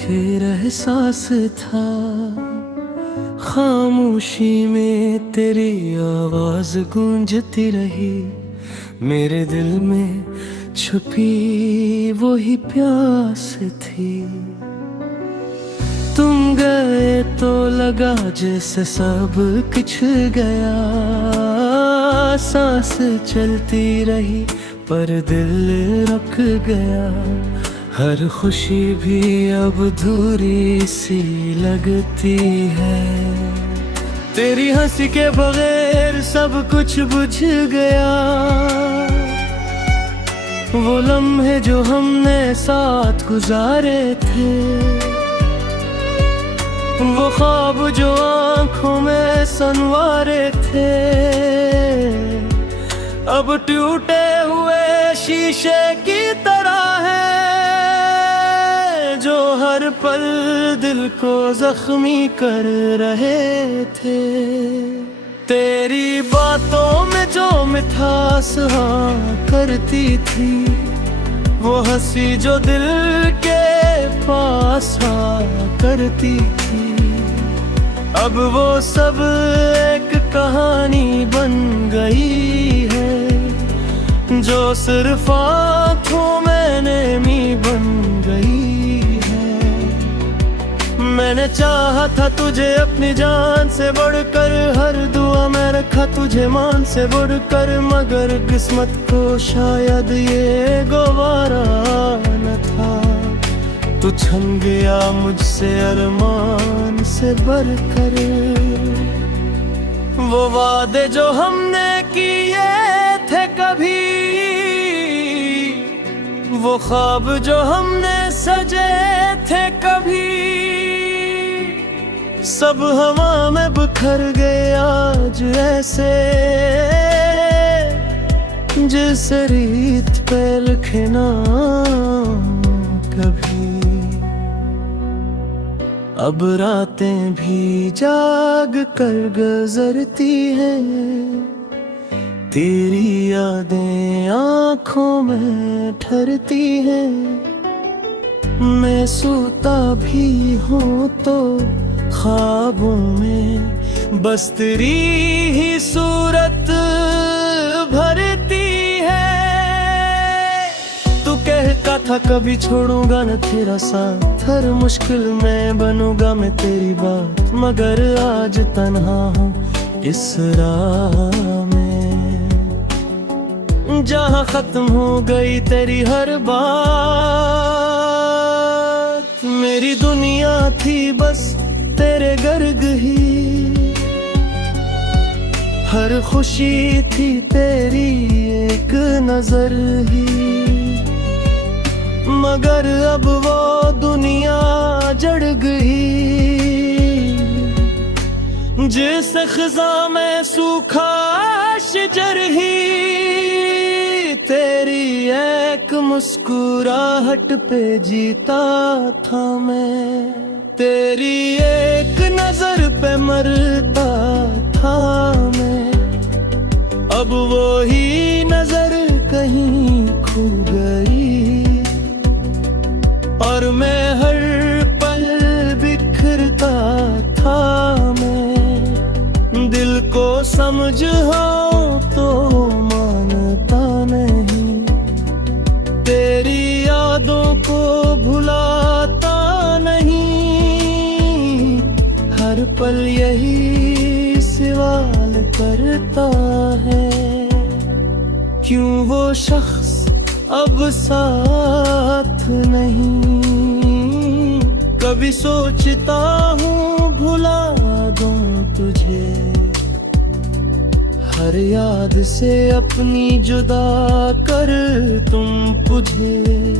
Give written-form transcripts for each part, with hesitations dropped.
फिर एहसास था, खामोशी में तेरी आवाज गूंजती रही। मेरे दिल में छुपी वही प्यास थी। तुम गए तो लगा जैसे सब कुछ गया। सांस चलती रही पर दिल रुक गया। हर खुशी भी अब अधूरी सी लगती है। तेरी हंसी के बगैर सब कुछ बुझ गया। वो लम्हे जो हमने साथ गुजारे थे, वो ख्वाब जो आंखों में संवारे थे, अब टूटे हुए शीशे की तरह है, जो हर पल दिल को जख्मी कर रहे थे। तेरी बातों में जो मिठास हाँ करती थी, वो हंसी जो दिल के पास हाँ करती थी, अब वो सब एक कहानी बन गई है, जो सिर्फ आँखों में नेमी बन गई है। मैंने चाहा था तुझे अपनी जान से बढ़कर, हर दुआ में रखा तुझे मान से बढ़कर, मगर किस्मत को शायद ये गवारा न था। तू छन गया मुझसे अरमान से बढ़कर। वो वादे जो हमने किए थे कभी, वो ख्वाब जो हमने सजे थे कभी, सब हवा में बिखर गए आज ऐसे, जिस रीत पे लिखे ना कभी। अब रातें भी जाग कर गुजरती हैं, तेरी यादें आँखों में ठहरती हैं। मैं सोता भी हूँ तो ख्वाबों में बस तेरी ही सूरत भरती है। तू कहता था कभी छोड़ूंगा न तेरा साथ, हर मुश्किल में बनूंगा मैं तेरी बात, मगर आज तन्हा हूँ इस राह में, जहाँ खत्म हो गई तेरी हर बात। मेरी दुनिया थी बस तेरे गर्ग ही, हर खुशी थी तेरी एक नजर ही, मगर अब वो दुनिया जड़ गई, जिस खिज़ा में सूखा शजर ही। तेरी एक मुस्कुराहट पे जीता था मैं, तेरी एक नजर पे मरता था मैं, अब वो ही नजर कहीं खो गई, और मैं हर पल बिखरता था मैं, दिल को समझाऊं तो मानता नहीं, तेरी यादों को भुलाता नहीं, हर पल यही सवाल करता है, क्यों वो शख्स अब साथ नहीं। कभी सोचता हूँ भुला दूं तुझे, हर याद से अपनी जुदा कर तुम मुझे,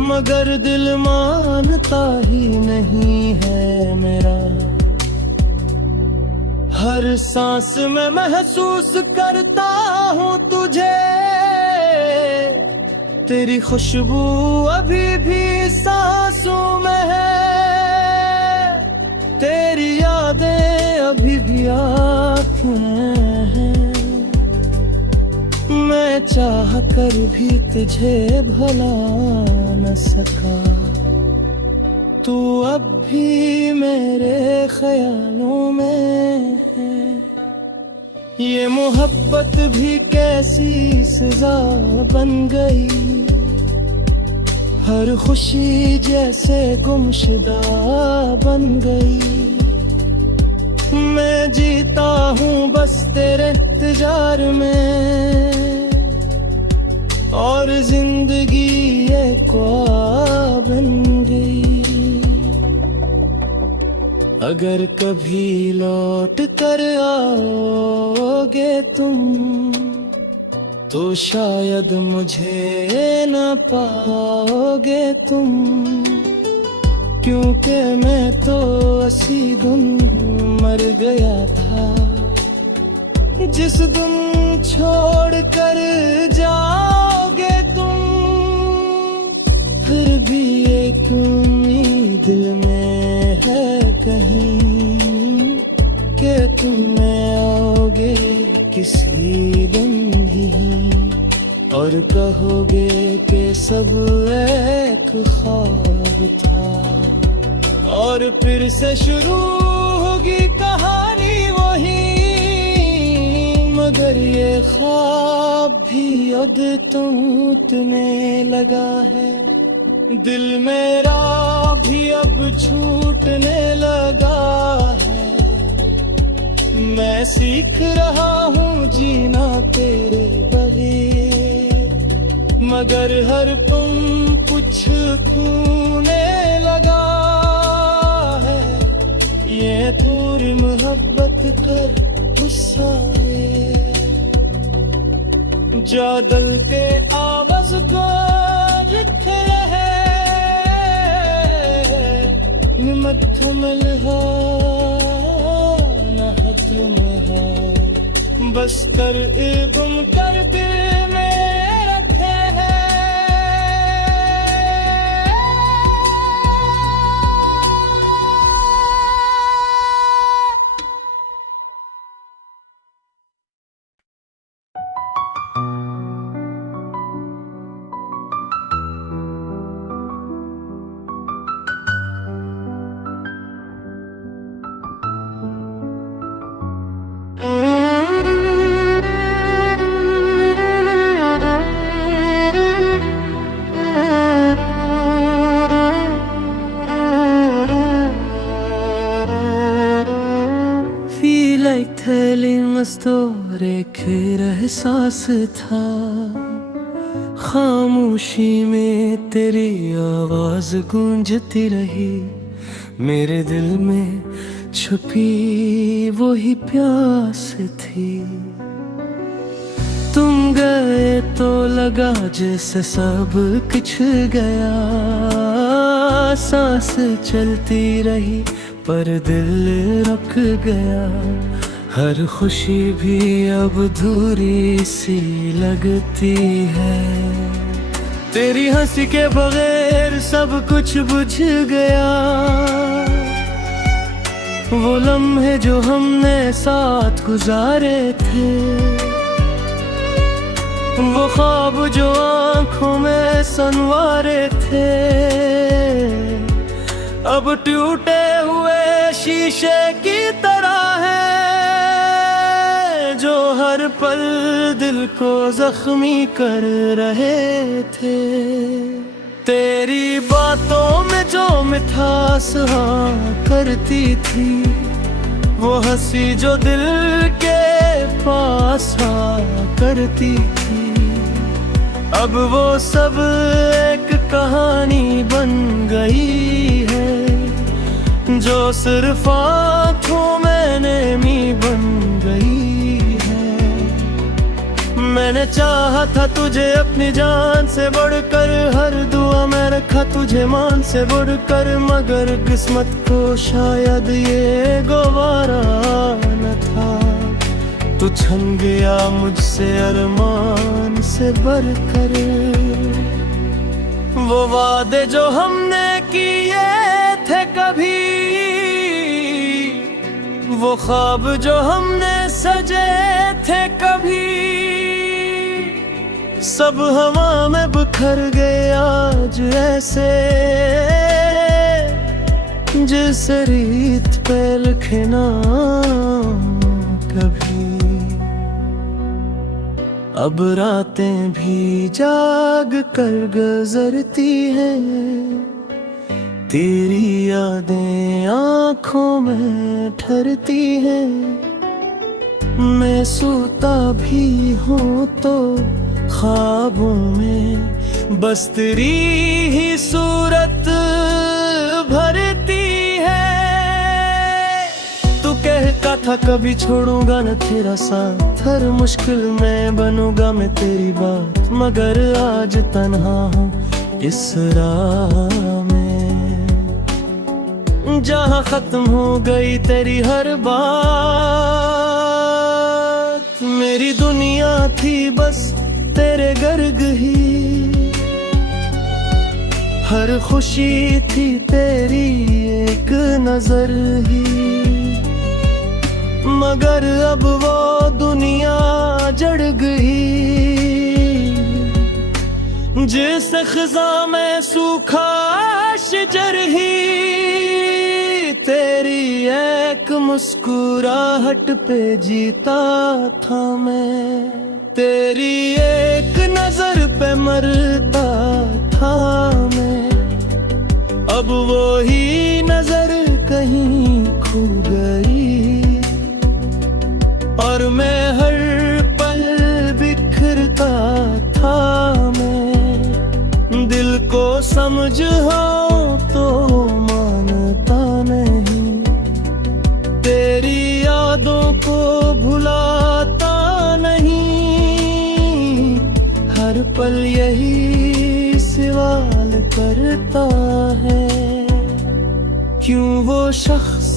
मगर दिल मानता ही नहीं है मेरा। हर सांस में महसूस करता हूँ तुझे, तेरी खुशबू अभी भी सांसों में है, तेरी यादें अभी भी आँखों में हैं, मैं चाह कर भी तुझे भुला न सका। तू अब भी मेरे ख्यालों में है। ये मोहब्बत भी कैसी सजा बन गई, हर खुशी जैसे गुमशुदा बन गई। मैं जीता हूँ बस तेरे इंतजार में, और जिंदगी एक ख्वाब बन गई। अगर कभी लौट कर आओगे तुम, तो शायद मुझे न पाओगे तुम, क्योंकि मैं तो असी दिन मर गया था। जिस दिन छोड़ कर जाओगे तुम, फिर भी एक उम्मीद दिल में है कहीं, कि तुम आओगे किसी दिन ही, और कहोगे कि सब एक ख्वाब था। और फिर से शुरू होगी कहानी वही, मगर ये ख्वाब भी अब टूटने लगा है। दिल मेरा भी अब छूटने लगा है। मैं सीख रहा हूँ जीना तेरे बगैर, मगर हर तुम कुछ खोने लगा है। ये पूरी मोहब्बत कर गुस्सा है, जादल के आवाज को रखे रहे, निमत थमल हो न हतम हो, बस कर गुम कर दिल में रखे हैं। मस्तूर एक एहसास था, खामोशी में तेरी आवाज गूंजती रही। मेरे दिल में छुपी वही प्यास थी। तुम गए तो लगा जैसे सब कुछ गया, सांस चलती रही पर दिल रुक गया। हर खुशी भी अब अधूरी सी लगती है, तेरी हंसी के बगैर सब कुछ बुझ गया। वो लम्हे जो हमने साथ गुजारे थे, वो ख्वाब जो आंखों में संवारे थे, अब टूटे हुए शीशे की तरह है, जो हर पल दिल को जख्मी कर रहे थे। तेरी बातों में जो मिठास हाँ करती थी, वो हंसी जो दिल के पास हाँ करती थी, अब वो सब एक कहानी बन गई है, जो सिर्फ आँखों में नेमी बन गई है। मैंने चाहा था तुझे अपनी जान से बढ़कर, हर दुआ में रखा तुझे मान से बढ़कर, मगर किस्मत को शायद ये गवारा न था। तू छन गया मुझसे अरमान से बढ़कर, वो वादे जो हमने किए थे कभी, वो ख्वाब जो हमने सजे थे कभी, सब हवा में बिखर गए आज ऐसे, जिसे रीत पे लिखना कभी। अब रातें भी जाग कर गुजरती हैं, तेरी यादें आँखों में ठहरती हैं। मैं सोता भी हूँ तो ख्वाबों में बस तेरी ही सूरत भरती है। तू कहता था कभी छोड़ूंगा न तेरा साथ, हर मुश्किल में बनूंगा मैं तेरी बात। मगर आज तन्हा हूँ इस राह में, जहाँ खत्म हो गई तेरी हर बात। मेरी दुनिया थी बस तेरे गर्ग ही, हर खुशी थी तेरी एक नजर ही। मगर अब वो दुनिया जड़ गई, जिस खिज़ां में सूखा शजर ही। तेरी एक मुस्कुराहट पे जीता था मैं, तेरी एक नजर पे मरता था मैं। अब वो ही नजर कहीं खो गई, और मैं हर पल बिखरता था मैं। दिल को समझाऊं तो मानता नहीं, तेरी यादों को भुलाता नहीं। हर पल यही सवाल करता है, क्यों वो शख्स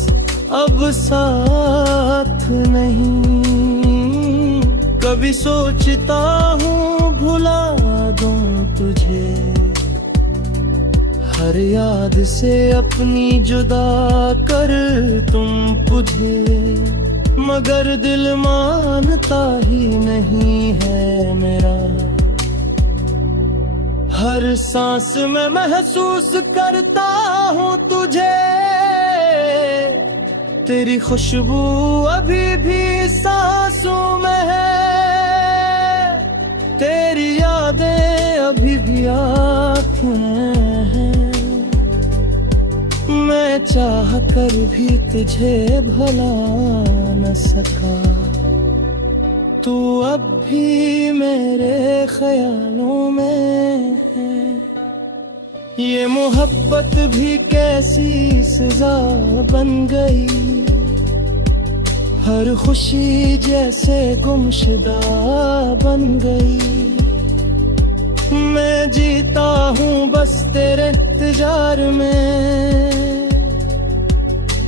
अब साथ नहीं। कभी सोचता हूँ भुला दूं तुझे, हर याद से अपनी जुदा कर तुम मुझे। मगर दिल मानता ही नहीं है मेरा, हर सांस में महसूस करता हूँ तुझे। तेरी खुशबू अभी भी सांसों में है, तेरी यादें अभी भी आँखों में हैं। मैं चाह कर भी तुझे भुला न सका, तू अब भी मेरे ख्यालों में है। ये मोहब्बत भी कैसी सजा बन गई, हर खुशी जैसे गुमशुदा बन गई। मैं जीता हूँ बस तेरे इंतजार में,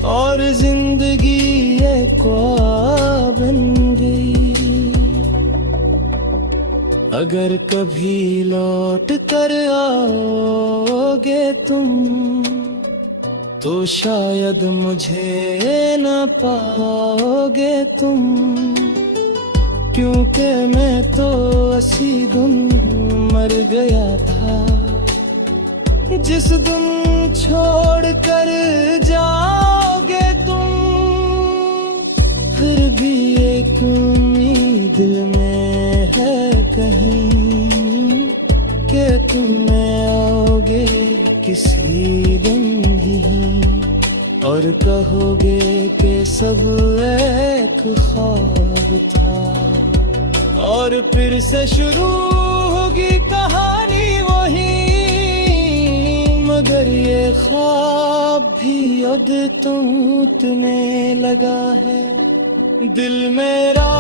और जिंदगी एक ख्वाब बन गई। अगर कभी लौट कर आओगे तुम, तो शायद मुझे न पाओगे तुम। क्योंकि मैं तो असी दिन मर गया था, जिस दिन छोड़ कर जाओगे तुम। फिर भी एक उम्मीद दिल में है कहीं, कि तुम आओगे किसी दिन ही, और कहोगे कि सब एक ख्वाब था। और फिर से शुरू होगी कहानी वही, मगर ये ख्वाब भी अब टूटने लगा है। दिल मेरा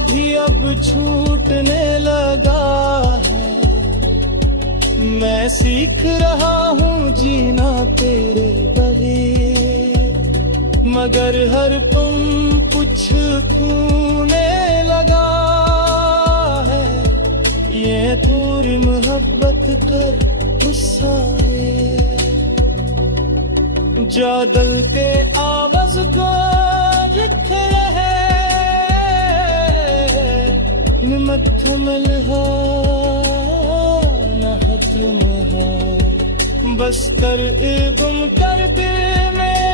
भी अब छूटने लगा है। मैं सीख रहा हूँ जीना तेरे बगैर, मगर हर पल कुछ खोने लगा है। ये पूरी मोहब्बत कर गुस्सा है, जा दिल के आवाज को जिथे है। निमत थमल है न हथ में है, बस कर गुम कर दिल में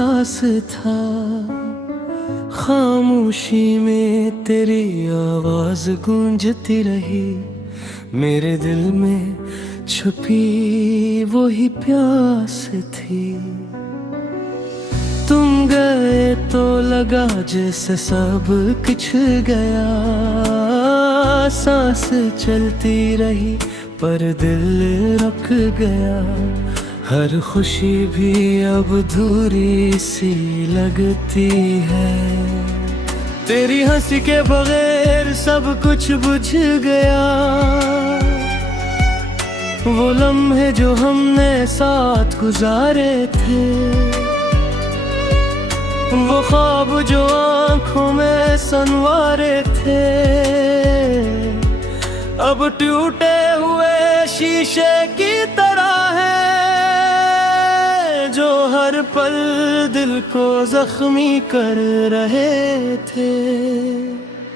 एहसास था, खामोशी में तेरी आवाज गूंजती रही, मेरे दिल में छुपी वही प्यास थी। तुम गए तो लगा जैसे सब कुछ गया, सांस चलती रही पर दिल रुक गया, हर खुशी भी अब अधूरी सी लगती है। तेरी हंसी के बगैर सब कुछ बुझ गया, वो लम्हे जो हमने साथ गुजारे थे, वो ख्वाब जो आंखों में संवारे थे, अब टूटे हुए शीशे की तरह है, जो हर पल दिल को जख्मी कर रहे थे।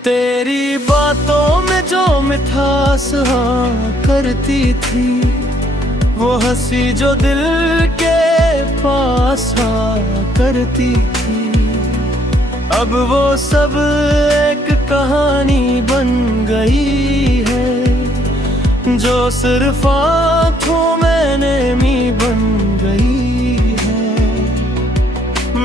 तेरी बातों में जो मिठास हाँ करती थी, वो हंसी जो दिल के पास हाँ करती थी, अब वो सब एक कहानी बन गई है, जो सिर्फ आँखों में नेमी बन गई है।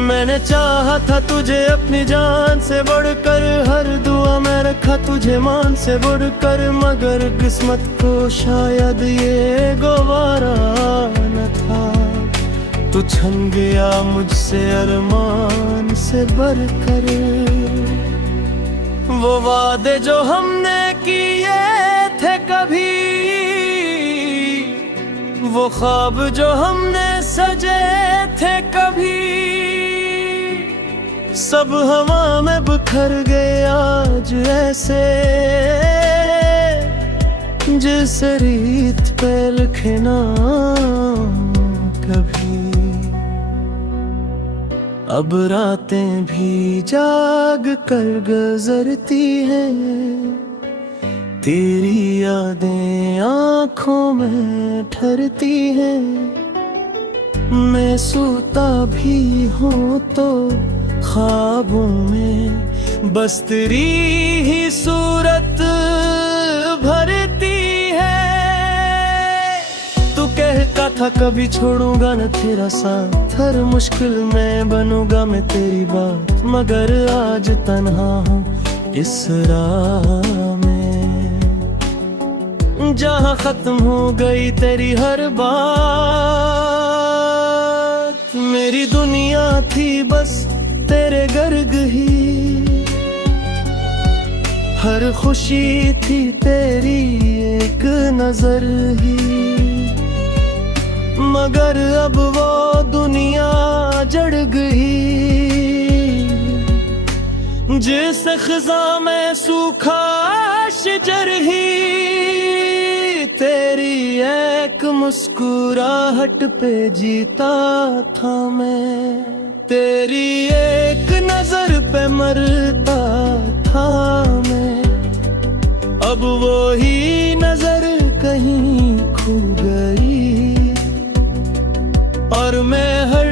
मैंने चाहा था तुझे अपनी जान से बढ़कर, हर दुआ में रखा तुझे मान से बढ़कर, मगर किस्मत को शायद ये गवारा न था, तू छन गया मुझसे अरमान से बढ़कर। वो वादे जो हमने किए थे कभी, वो ख्वाब जो हमने सजे थे कभी, सब हवा में बिखर गए आज ऐसे, जिस रीत पे लिखे ना कभी। अब रातें भी जाग कर गुजरती हैं, तेरी यादें आँखों में ठहरती हैं, मैं सोता भी हूँ तो ख्वाबों में बस तेरी ही सूरत भरती है। तू कहता था कभी छोड़ूंगा न तेरा साथ, हर मुश्किल में बनूंगा मैं तेरी बात, मगर आज तन्हा हूँ इस राह में, जहाँ खत्म हो गई तेरी हर बात। मेरी दुनिया थी बस तेरे गर्ग ही, हर खुशी थी तेरी एक नजर ही, मगर अब वो दुनिया जड़ गई, जिस खिज़ां में सूखा शजर ही, तेरी एक मुस्कुराहट पे जीता था मैं, तेरी एक नजर पे मरता था मैं, अब वो ही नजर कहीं खो गई, और मैं हर